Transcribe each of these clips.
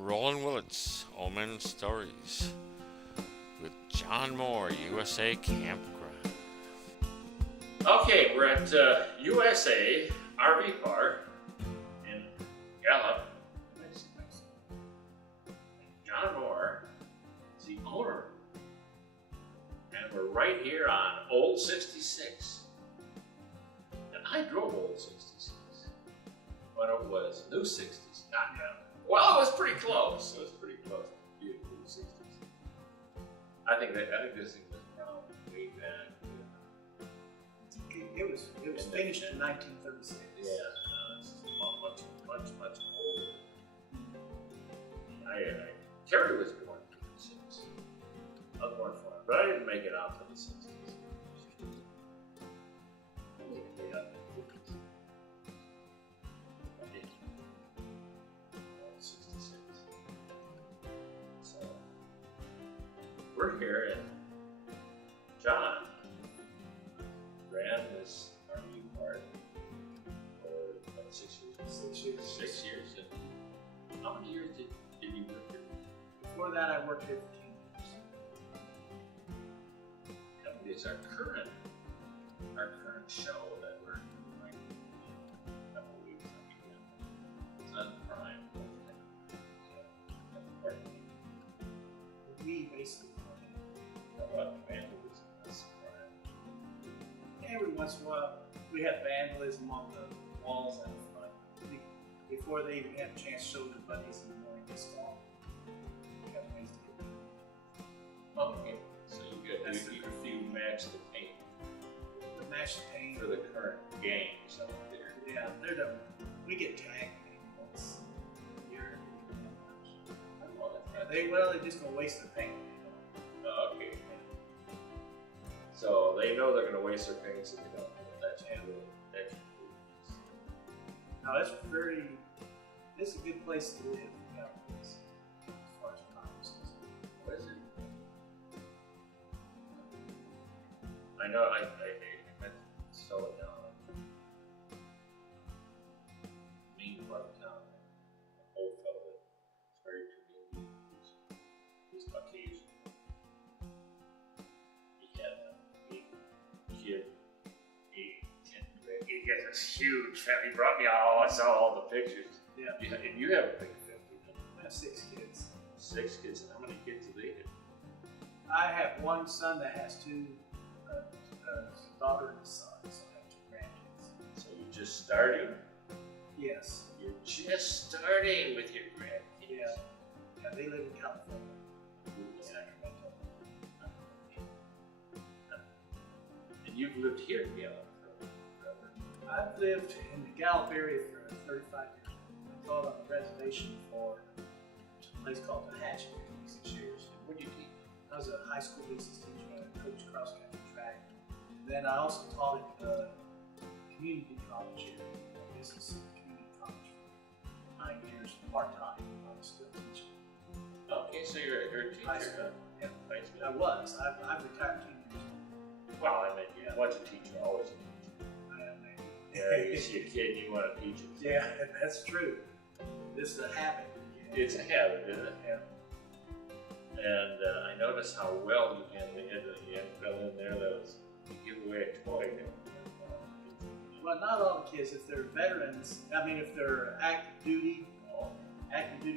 Rolling Willets, Omen Stories with John Moore, USA Campground. Okay, we're at USA RV Park in Gallup. John Moore is the owner. And we're right here on Old 66. And I drove Old 66 when it was New 60s, not now. Well, it was pretty close. It was pretty close to the New 60s. I think this thing was probably way back. It was finished in 1936. Yeah, it's much older. Terry was born in the 60s. I was born for him, but I didn't make it out to the 60s. I made it out in the 50s. I did. 66. So, we're here, and John ran this RV park for about 6 years. 6 years. And how many years did you work here? Before that, I worked here for 10 years. That is our current show that we're doing in a couple of weeks. It's on Prime. We basically Vandalism is Prime. every once in a while we have vandalism on the walls out front. Before they even have a chance to show their buddies in the morning, it's gone. We have ways to get rid of it. Okay, so you match the paint The match the paint. for the current games out there. Yeah, they're done. We get tagged once a year. They just gonna waste their paint. Okay. So they know they're going to waste their paint, so they don't put that extra. No, it's a good place to live. As far as times. What is it? I know. I meant to slow it down. Mean part of town. Old fellow that's very too mean. He's Caucasian. He had a big kid. He gets this huge family. He brought me all. I saw all the pictures. Yeah. And you have a big family. I have 6 kids. 6 kids. And how many kids do they have? I have one son that has 2 daughter and a son, so I have 2 grandkids. So you're just starting? Yes. You're just starting with your grandkids. Yeah. They live in California. Sacramento. And you've lived here in Gallup forever. I've lived in the Gallup area for 35 years. I taught on a reservation for a place called the Hatchet for 6 years. What do you teach? I was a high school business teacher and I coached cross country track. Then I also taught at the community college here, business community college for 9 years, part-time. I was still teaching. Okay, so you're a teacher. High school. Yeah. High school. I was. I've retired 2 years. Well, I mean, once a teacher, always a teacher. Yeah, you see a kid and you want to teach him. Yeah, that's true. This is a habit. It's a habit, isn't it? Yeah. And I noticed how well you handled it. You had a fellow in there that was give away a toy. Well, not all the kids. If they're veterans, I mean, if they're active duty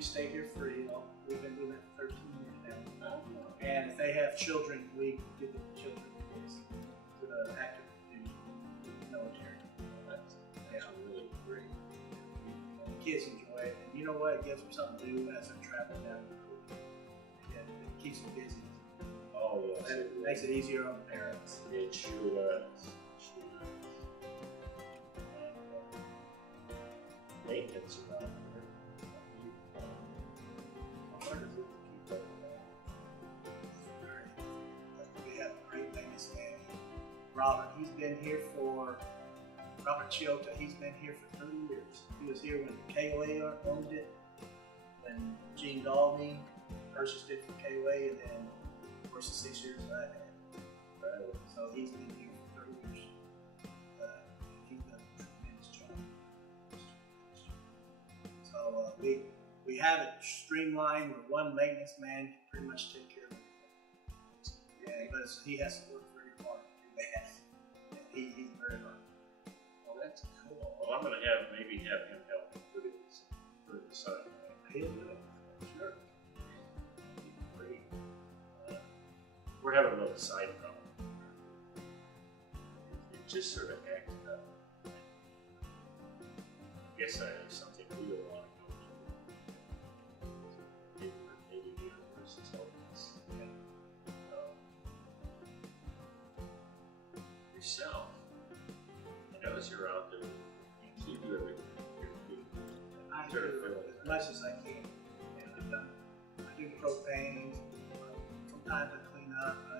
stay here free. We've been doing that for 13 years now. And if they have children, we give them children to the active duty military. That's really great. The kids enjoy it, and you know what? It gives them something to do as they're traveling down the road. It keeps them busy. Oh, yes. And it makes it easier on the parents. It sure does. Maintenance around here. We have a great maintenance man. Robert Chiota, he's been here for 30 years. He was here when KOA owned it, when Gene Dalby purchased it from KOA, and then, of course, the 6 years that I've had. So he's been here for 30 years. He's done a tremendous job. So we we have it streamlined where one maintenance man can pretty much take care of it. Yeah, because he has to work very hard to do that. He's very hard. Well, that's cool. Well, I'm gonna maybe have him help me put it aside. He'll do it. Sure. Great. We're having a little side problem. It just sort of acted up. I guess I have something we don't want to go to. Maybe the universe is helping us. Yourself. I notice you're out there. You do everything. I do as much as I can. And I do propane. Sometimes I clean up. I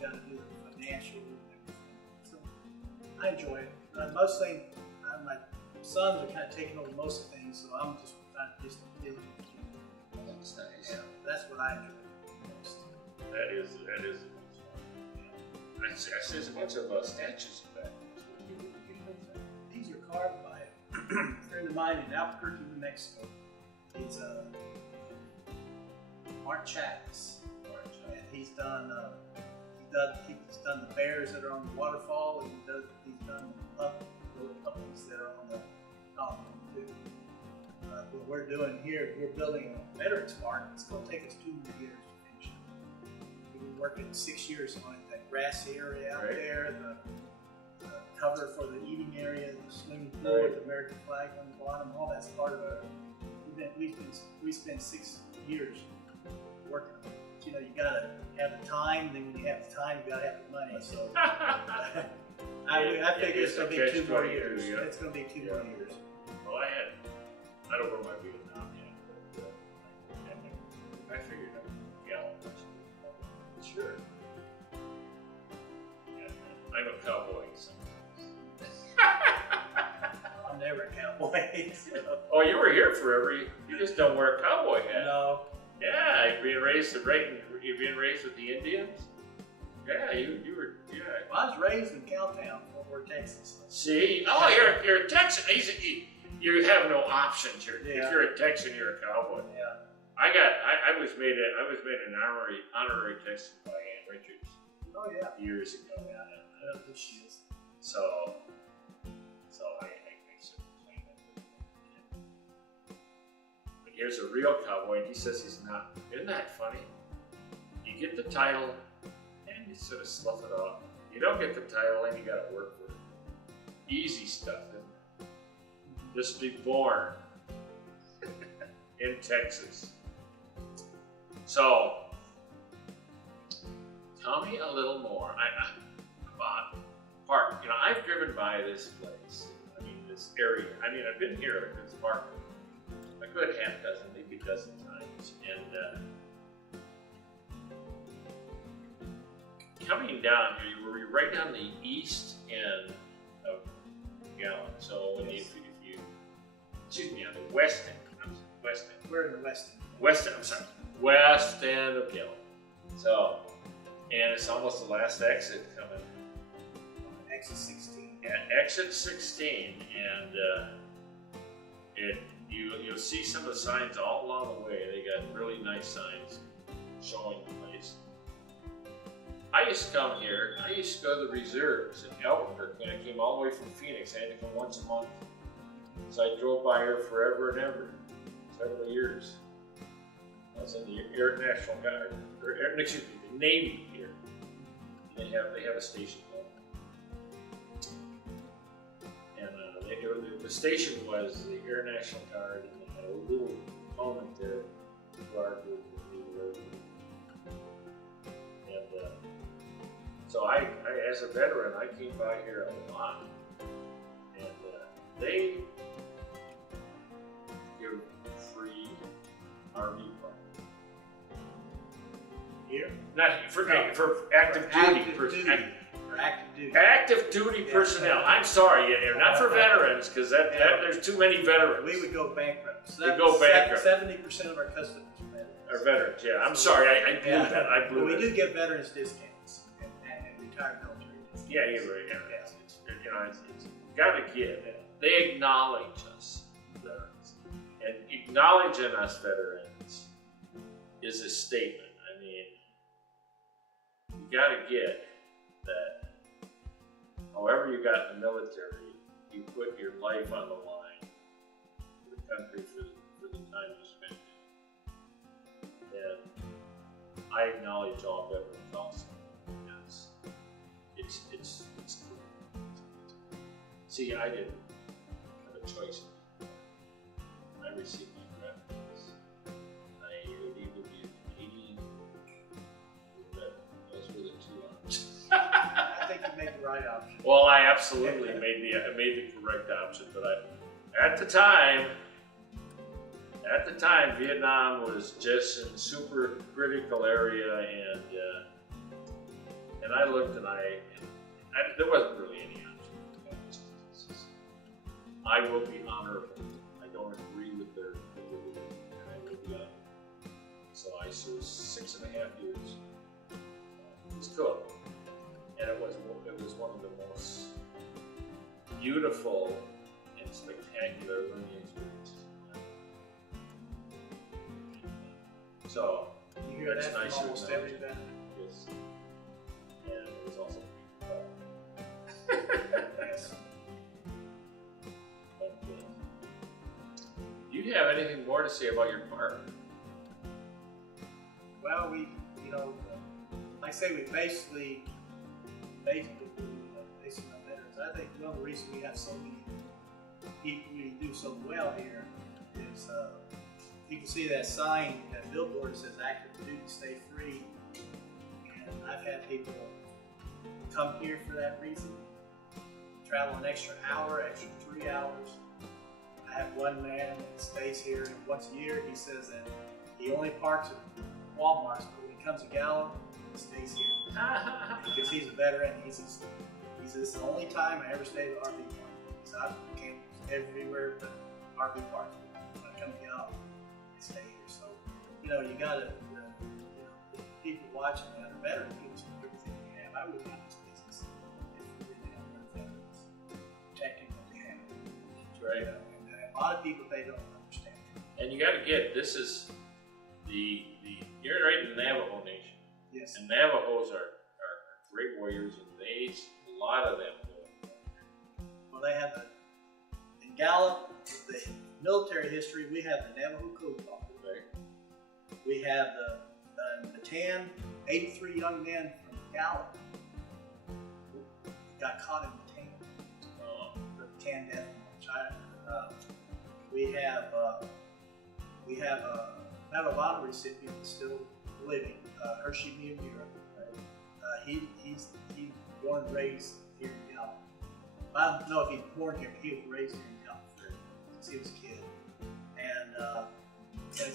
got to do the financial and everything. So I enjoy it. Mostly, my sons are kind of taking over most of things, so I'm just trying to just deal with it. That's nice. Yeah, that's what I enjoy most. That is a good one. I see a bunch of statues in back. These are carved by a friend of mine in Albuquerque, New Mexico. He's Mark Chavis, and he's done the bears that are on the waterfall, and he's done the little puppies that are on the top too. What we're doing here, we're building a veterans park. It's going to take us 2 more years to finish it. We've been working 6 years on it. That grassy area out there, the cover for the eating area, the swimming pool, the American flag on the bottom, all that's part of it. We spent 6 years working on it. But, you know, you gotta have the time. Then when you have the time, you gotta have the money. So I figure it's gonna be 2 more years. It's gonna be 2 more years. Well, I don't know my Vietnam yet, but I figured out Gallup. Sure. I'm a cowboy sometimes. I'm never a cowboy. Oh, you were here forever. You just don't wear a cowboy hat. No. Yeah, you're being raised with the Indians. Yeah, you were. Yeah. Well, I was raised in Cowtown, Fort Worth, Texas. See? Oh, you're a Texan. You have no options. If you're a Texan, you're a cowboy. Yeah. I was made an honorary Texan by Ann Richards. Oh yeah. Years ago. Yeah. I know who she is. So I sort of claim it. But here's a real cowboy, and he says he's not. Isn't that funny? You get the title, and you sort of slough it off. You don't get the title, and you got to work for it. Easy stuff, isn't it? Just be born in Texas. So, tell me a little more about park. You know, I've driven by this place. I mean, this area. I mean, I've been here at this park a good half dozen, maybe a dozen times. And coming down here, you were right down the east end of Gallup. So when if you excuse me, on the west end. West end. We're in the west end. West end. I'm sorry. West end of Gallup. So, and it's almost the last exit coming. Exit 16. Yeah, exit 16, and you'll see some of the signs all along the way. They got really nice signs showing the place. I used to come here. I used to go to the reserves in Albuquerque, and I came all the way from Phoenix. I had to come once a month. So I drove by here forever and ever, several years. I was in the Air National Guard, or excuse me, the Navy here. They have a station there. And the station was the Air National Guard, and they had a little moment there for our group. And so I, as a veteran, I came by here a lot. And they give free Army park. Here? Not for active duty. Active duty personnel. I'm sorry, not for veterans, because there's too many veterans. We would go bankrupt. We go bankrupt. 70% of our customers are veterans. Yeah, I'm sorry, I blew that. I blew we that. do give veterans discounts and retired military discounts. Yeah, you're right. Yeah. It's got to give. They acknowledge us, veterans, And acknowledging us veterans is a statement. I mean, you got to get that however you got in the military, you put your life on the line for the country for the time you spent in it. And I acknowledge all veterans also, because it's true. See, I didn't have a choice. I received my draft notice. I would either be a Canadian or veteran. Those were the two options. I think you made the right option. Well, I absolutely made the correct option, but at the time, Vietnam was just in super critical area, and I looked and there wasn't really any option. I will be honorable. I don't agree with their and I will be honorable. So I served 6.5 years. It was cool, and it was one of the most beautiful and spectacular learning experiences. So you hear that's that nice from almost every veteran. Yes, and it was also Yes. But, do you have anything more to say about your park? Well, like I say, we basically based on veterans. I think one of the reasons we have so many people who do so well here is you can see that sign, that billboard that says active duty, stay free. And I've had people come here for that reason, travel an extra hour, extra 3 hours. I have one man that stays here, and once a year he says that he only parks at Walmart's, but when he comes to Gallup, he stays here. Because he's a veteran, he says, this is the only time I ever stayed at RV Park. He said, I can't everywhere but RV Park. When I come to Gallup, I stay here. So, you gotta, the people watching that are veteran people, everything we have. I wouldn't have this business if we didn't have our veterans protecting what we have. That's right. And a lot of people, they don't understand. And you got to get, this is you're right in the Navajo Nation. Yes. And Navajos are great warriors, and a lot of them go. Well, they have in Gallup, the military history, we have the Navajo Code Book. Right. We have the Bataan, 83 young men from Gallup got caught in Bataan. The Bataan death march. We have a lot of recipients still living. Hershey Miyamura. He's born and raised here in Gallup. I don't know if he's born here, but he was raised here in Gallup since he was a kid. And of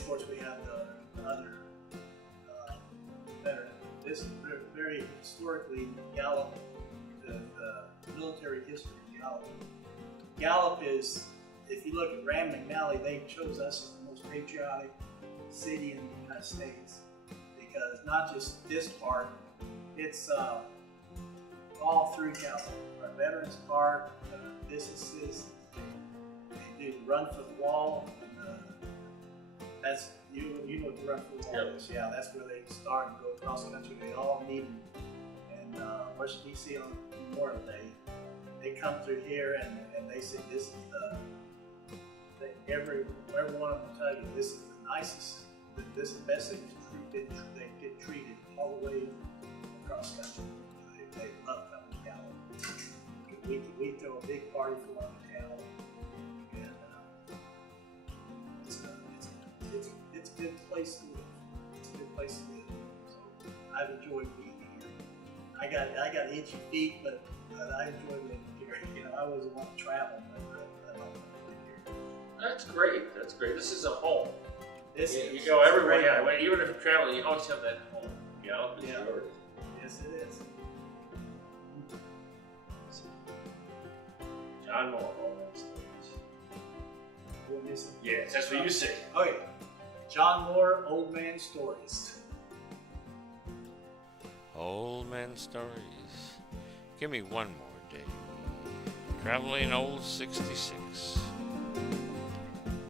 course we have the other veteran. This is very historically Gallup, the military history of Gallup. Gallup is, if you look at Rand McNally, they chose us as the most patriotic city in the United States, because not just this part, it's all through Gallup. Our Veterans Park, businesses, they do the Run for the Wall, and that's, you know what the Run for the Wall is. Yeah, that's where they start and go across the country. They all meet in Washington, D.C. on Memorial Day. They come through here and they say, this is every one of them tell you, this is the nicest, this is the best thing they get treated all the way across the country. They love coming to Gallup. We throw a big party for them in Gallup, and it's a good place to live. It's a good place to live. So I've enjoyed being here. I got itchy feet, but I enjoy living here. I wasn't want to travel, but I like living here. That's great. That's great. This is a home. You go everywhere. Yeah, even if you're traveling, you always have that home. Gallup is yours. Yes, it is. John Moore, OMS Stories. Yes, that's what you say. Okay. John Moore, Old Man Stories. Old Man Stories. Give me one more day. Traveling Old 66.